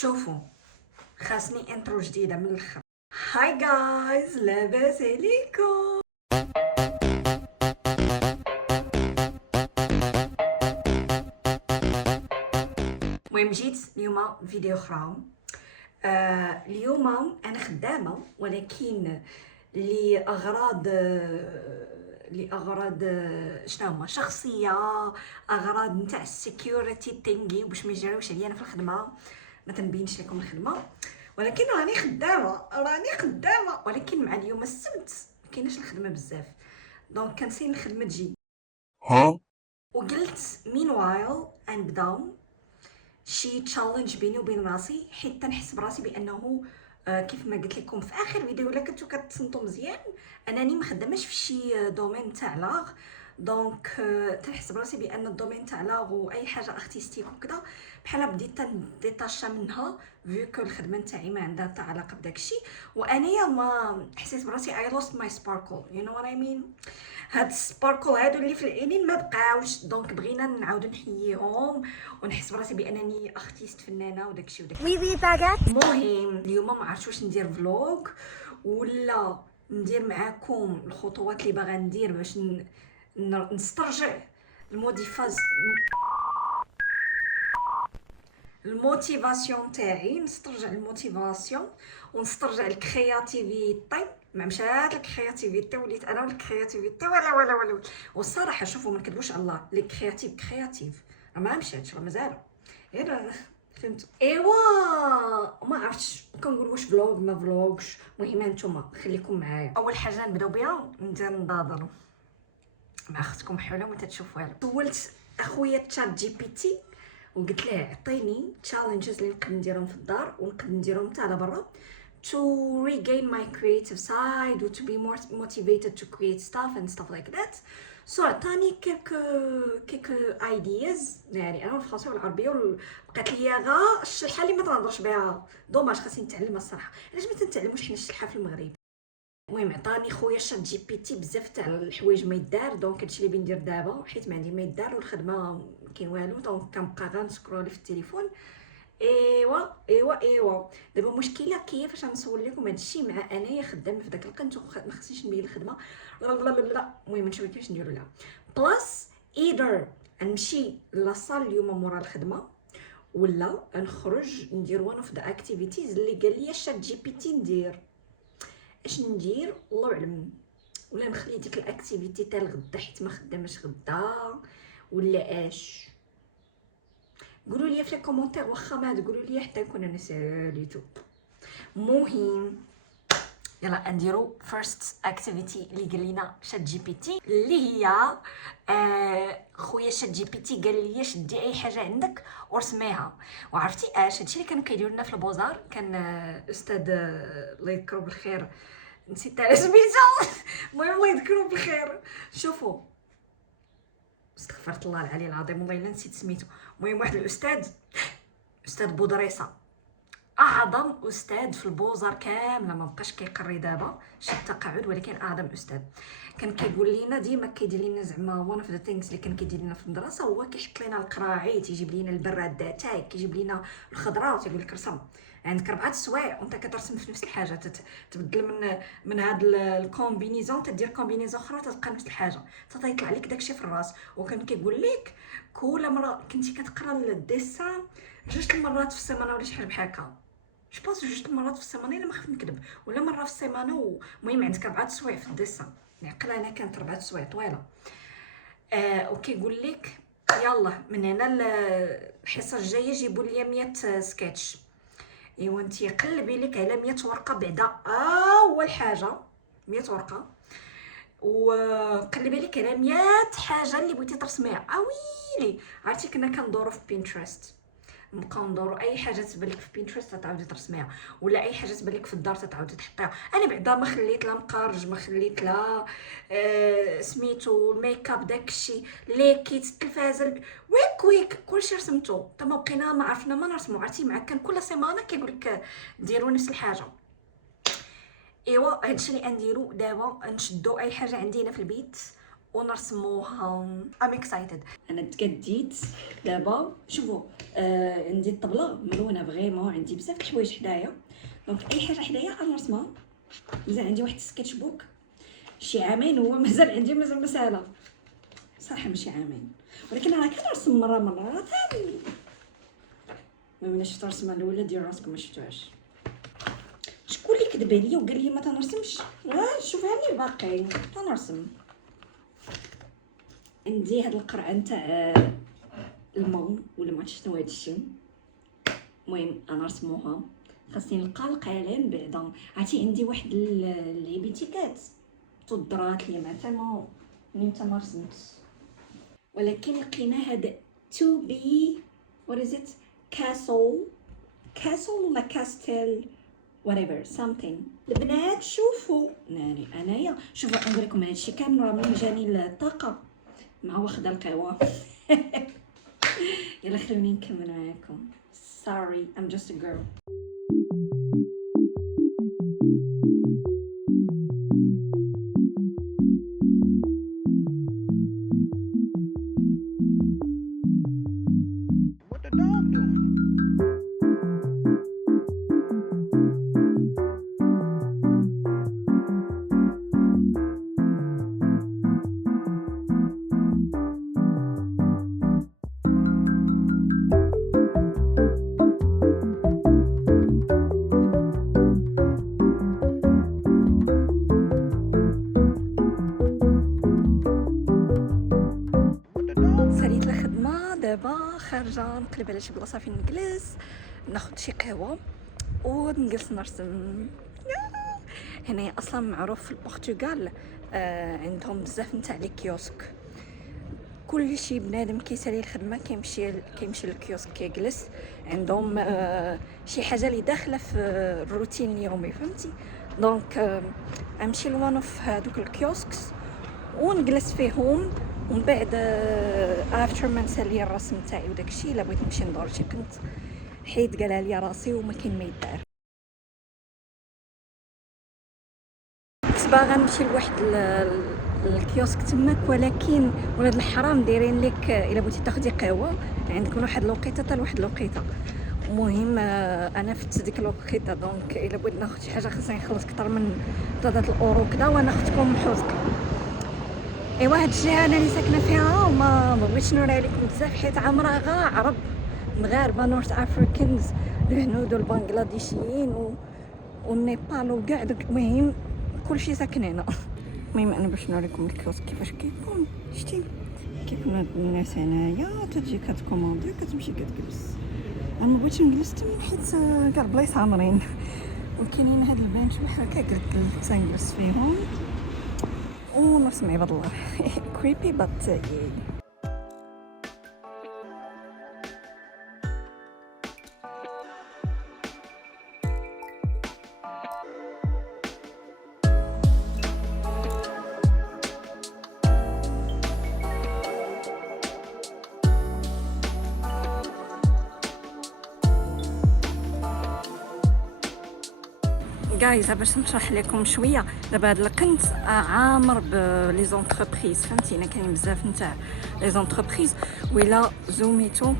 شوفوا، خاصني انترو جديده من الاخر. هاي جايز، لاباس عليكم؟ المهم جيت اليوم فيديو اخرى. اليوم انا خدامه، ولكن لاغراض شنو هما شخصيه، اغراض نتاع السيكيورتي تينغي، باش ما يجراوش عليا انا في الخدمه. ما تنبينش لكم الخدمه، ولكن راني خدامه، ولكن مع اليوم السبت ما كايناش الخدمه بزاف، دونك كنسين الخدمه تجي. وقلت مين وايل نبداو شي تشالنج بيني وبين راسي، حيت تنحس براسي بانه كيف ما قلت لكم في اخر فيديو، ولا كنتو كتصنتوا مزيان، انني ما خدامش في شي دومين تاع لاغ. دونك تنحس براسي بان الدومين تاع لاغ واي حاجه ارتستيك وكذا بحال بديت نديتاشا منها، فيو كو الخدمه نتاعي ما عندها حتى علاقه بداكشي. وانايا ما حسيت براسي اي لوست ماي سباركل، يو نو وات اي مين. هاد السباركل هادو اللي في العينين ما بقاوش، دونك بغينا نعاود نحييهم ونحس براسي بانني ارتيست فنانه وداكشي وي وي باغات. المهم اليوم ما عرفتش واش ندير فلوغ ولا ندير معاكم الخطوات اللي باغا ندير باش نسترجع الموتيفاسيون تاعي، نسترجع الموتيفاسيون ونسترجع الكرياتيفيتي. ما مشات الكرياتيفيتي، وليت انا والكرياتيفيتي ولا. والصراحه شوفوا، ما نكذبوش على الله، لي كرياتيف راه ما مشاتش، راه مازال غير فهمت. ايوا ما عرفتش كنقول واش فلوغ ما فلوغش. المهم نتوما خليكم معايا. اول حاجه نبداو بها ندير نضاضر مع اختكم حوله وما تتشوفوا والو. سولت اخويا تشات جي بي تي وقلت له عطيني تشالنجز اللي نقدر نديرهم في الدار ونقدر نديرهم حتى على برا to regain my creative side and to be more motivated to create stuff and stuff like that. سو عطاني كيك ايدياز، يعني انا الفرنسيه والعربيه بقات ليا غا الشلحه اللي ما تنهضرش بها. دوماج، خاصني نتعلمها الصراحه. علاش ما تنتعلموش حنا الشلحه في المغرب؟ المهم عطاني خويا شات جي بي تي بزاف تاع الحوايج ما يدار، دونك هادشي اللي بندير دابا حيت ما عندي ما يدار والخدمه كاين والو، دونك كنبقى غير نسكرولي في التليفون. ايوا دابا المشكله كيفاش غنصور لكم هادشي مع انايا خدامه في داك القنت ما خصنيش نبين الخدمه. لا المهم نشوف كيفاش نديرو لها بلاس. ايدر نمشي لاصال اليوم مورا الخدمه، ولا نخرج ندير وان اوف ذا اكتيفيتيز اللي قال لي شات جي بي تي ندير. اش ندير الله اعلم، ولا نخلي ديك الاكتيفيتي تاع الغدا حيت ما خدامش غدا، ولا اش؟ قولوا لي في الكومونتير، واخا ما تقولوا لي حتى نكون انا ساليتو. مهم يلا نديرو فيرست اكتيفيتي اللي قال لنا شات جي بي تي، اللي هي خويا شات جي بي تي قال لي شدي اي حاجه عندك ورسميها. وعرفتي هادشي اللي كانوا كيديروا لنا في البوزار. كان استاذ الله يذكرو بالخير، نسيت على سميتو. المهم الله يذكرو بالخير. شوفوا، استغفرت الله العلي العظيم، والله الا نسيت سميتو. المهم واحد الاستاذ، استاذ بودريصه، اعظم استاذ في البوزار كامله، ما بقاش كيقري دابا شي تقاعد، ولكن اعظم استاذ. كان كيقول لنا ديما، كيدير لنا زعما وان اوف ذا ثينكس اللي كان كيدير لنا في المدرسه، هو كيحط لنا القراعي، تيجيب لنا البراد تاعك، كيجيب لنا الخضره وتيقول لك رسم. عندك 4 سوايع وانت كترسم في نفس الحاجه، تبدل من هاد الكومبينيزون تدير كومبينيزون اخرى تلقى نفس الحاجه، تيطلع لك داكشي في الراس. وكان كيقول لك كل مره كنتي كتقرا الديسان 2 المرات في السيمانه ولا شي حاجه بحال هكا، جو بونس 2 مرات في السيمانه الا ما خفت نكذب، ولا مره في السيمانه. المهم عندك 4 سوايع في الديسان، نعقل انا كانت 4 سوايع طويله. وكيقول لك يلا من هنا الحصه الجايه جيبوا لي 100 سكتش. ايوا انت قلبي لك على 100 ورقه بعدا اول حاجه 100 ورقه، وقلبي لك على 100 حاجه اللي بغيتي ترسميها. اويلي عرفتي كنا كندورو في بينترست، نبقاو ندورو اي حاجه تبان لك في بينترست تعاودي ترسميها، ولا اي حاجه تبان لك في الدار تعاودي تحطيها. انا بعدا ما خليت لا مقارج، ما خليت لا سميتو الميك اب، داكشي لي كيت التلفازه ويك كلشي رسمتو. حتى ما بقينا ما عرفنا ما نرسمو. عرفتي مع كان كل سيمانه كيقول لك ديروا نفس الحاجه. ايوا هادشي اللي نديرو دابا، نشدو اي حاجه عندنا في البيت ونرسموها. ام اكسايتد. انا تقديت دابا. شوفوا عندي الطبله ملونه فريمون، عندي بزاف د الحوايج حدايا، دونك اي حاجه حدايا غنرسمها. مازال عندي واحد السكتش بوك شي عامين هو مازال عندي، مازال مساله صراحه ماشي عامين، ولكن راه كنرسم مره ملي شفت الرسمه الاولى ديال راسكم ما شفتوهاش. شكون اللي كذب عليا وقال لي ما تنرسمش؟ شوف هاني باقي تنرسم. عندي هاد القرعه نتاع الماء ولا ما عرفتش شنو هاد الشيء، المهم غنرسموها. خاصني نلقى القلم بعدا. عرفتي عندي واحد العبيتيكات تضرات لي مثلا نيت ما رسمت، ولكن لقينا هذا to be what is it castle ولا كاستيل whatever something. البنات شوفوا ناري انايا، شوفوا نقول لكم هادشي كامل راه من جاني الطاقه مع واخده القهوه. يلا خلوني نكمل معاكم. sorry I'm just a girl. What the dog doing? ساليت الخدمه دابا خارجه نقلب على شي بلاصه فين نجلس ناخذ شي قهوه ونجلس نرسم. هنا اصلا معروف في البرتغال عندهم بزاف نتاع لي كيوسك. كل شي بنادم كيسالي الخدمه كيمشي للكيوسك كيجلس عندهم شي حاجه اللي داخله في الروتين اليومي فهمتي. دونك امشي لوان في هذوك الكيوسكس ونجلس فيهم، ومن بعد افتر ما نسالي الرسم تاعي وداكشي الا بغيت نمشي ندور شي كنت حيت قالها لي راسي وما كاين ما يدار. كنت باغا نمشي لواحد الكيوسك تماك، ولكن ولاد الحرام دايرين لك الا بغيتي تاخدي قهوه عندك من واحد الوقيته حتى لواحد الوقيته. المهم انا فت ديك الوقيته، دونك الا بغيت ناخد شي حاجه خاصني نخلص اكثر من 3 الاورو كذا وانا اخذتكم حوزك. ايوا هاد الجهه انا اللي ساكنه فيها ما بغيتش نوريها لكم بزاف حيت عامره غا عرب مغاربه نورث افريكانز الهنود والبنغلاديشيين والنيبال وكاع دوك. المهم كلشي ساكن هنا. المهم انا باش نوريكم الكيوسك كيفاش كيكون. شتي كيكون هاد الناس هنايا تجي كتكوموندي كتمشي كتجلس. انا ما بغيتش نجلس تما حيت كاع البلايص عامرين، وكاينين هاد البنش بحال هكا قلت تنجلس فيهم ونرسم عباد الله. creepy but yeah. جايز باش نشرح لكم شويه. دابا هاد القنت عامر بلي زونتربريز فهمتي، انا كاين بزاف نتاع لي زونتربريز. ولا زوميتو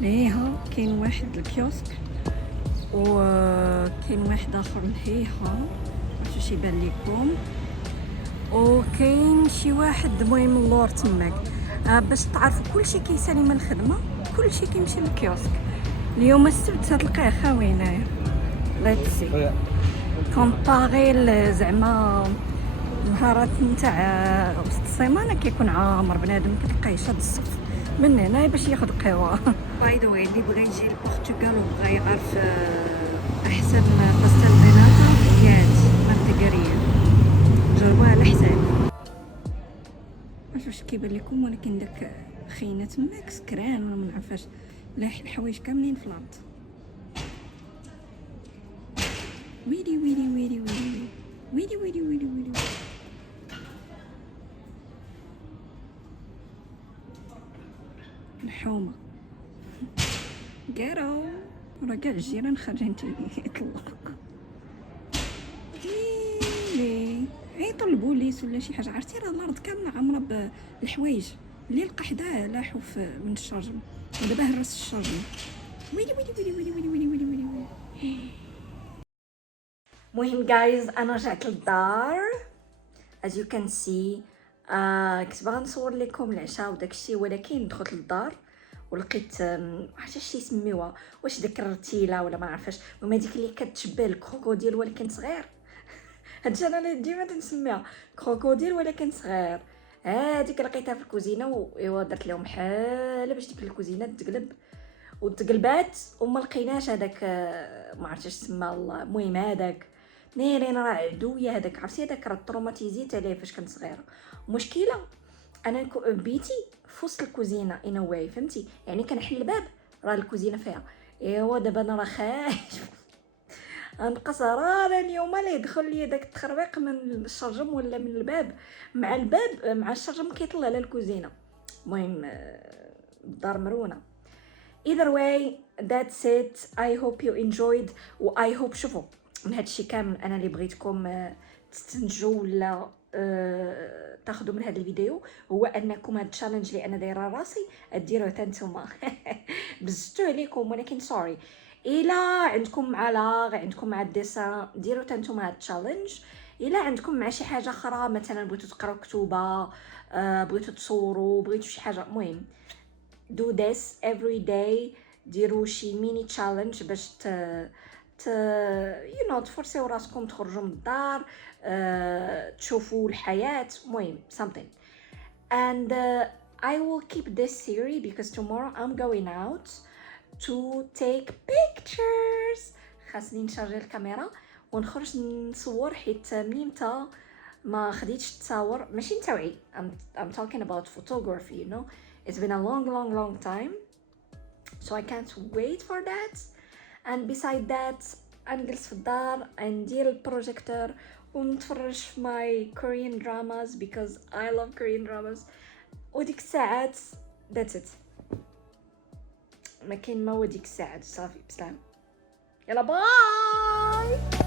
ليها كاين واحد الكيوسك وكاين واحد اخر لهيها واش شي بان لكم، وكاين شي واحد المهم اللور تماك. باش تعرفوا كلشي كيسالي من الخدمه كلشي كيمشي للكيوسك. اليوم السبت تلقاه خاوي هنايا ليتس سي كومباري زعما نهارات نتاع وسط السيمانه كيكون عامر بنادم كتلقاه شاد الصف من هنا باش ياخذ قهوه. باي ذا واي اللي بغى يجي للبرتغال وبغى يعرف احسن باستا البناطه يات منتقريه جربوها على حسابي. واش كيبان لكم، ولكن داك خينا تماك سكران ولا ما نعرفاش لا الحوايج كاملين في الارض. ويلي ويلي ويلي ويلي ويلي ويلي ويلي ويلي الحومة قارو راه كاع الجيران خارجين يطلقوا. ويلي غيطلبوا ليس ولا شي حاجه. عرفتي راه الارض كامله عامره بالحوايج اللي لقى حداه لاحو من الشرجم، ودابا هرس الشرجم. ويلي ويلي ويلي ويلي ويلي ويلي ويلي ويلي. المهم جايز انا رجعت للدار as you can see. كنت باغا نصور لكم العشاء وداكشي، ولكن دخلت للدار ولقيت عرفتي شي يسميوها، واش داك الرتيله ولا ما عرفاش، المهم هذيك اللي كتشبه الكروكوديل ولكن صغير. هادشي انا اللي ديما تنسميها كروكوديل ولكن صغير. هذيك لقيتها في الكوزينه وايوا درت لهم حاله باش ديك الكوزينه تقلب وتقلبات، وما لقيناش هذاك ما عرفتش تسمى الله. المهم هذاك نيرين راه عدويه هذاك، عرفتي هذاك راه تروماتيزيت عليه فاش كنت صغيره. مشكله انا بيتي في وسط الكوزينه ان واي، فهمتي يعني كنحل الباب راه الكوزينه فيها. ايوا دابا انا راه خايف انقص راه اليوم لا يدخل لي داك التخربيق من الشرجم ولا من الباب مع الباب مع الشرجم كيطلع على الكوزينه. المهم الدار مرونه. either way that's it. I hope you enjoyed و I hope شوفوا من هادشي كامل انا اللي بغيتكم تستنتجوا ولا تاخذوا من هذا الفيديو هو انكم هاد التشالنج اللي انا دايره راسي ديروه حتى نتوما. بزتو عليكم ولكن سوري. الا عندكم مع لاغ، عندكم مع الديسان، ديروا حتى نتوما هاد التشالنج. الا عندكم مع شي حاجه اخرى مثلا بغيتو تقراو كتوبه، بغيتو تصوروا، بغيتو شي حاجه، المهم do this every day. ديروا شي ميني تشالنج باش تفرسيو راسكم تخرجوا من الدار، تشوفوا الحياة، المهم something. and I will keep this series because tomorrow I'm going out to take pictures. خاصني نشارجي الكاميرا ونخرج نصور، حيت ميمتا ما خديتش تصاور ماشي نتاوعي. I'm talking about photography, you know. It's been a long time, so I can't wait for that. and beside that نجلس في الدار ندير البروجيكتور ونتفرج في my Korean dramas because I love Korean dramas. وديك الساعات that's it. ما كاين ما هو ديك الساعات. صافي بسلام، يلا باي.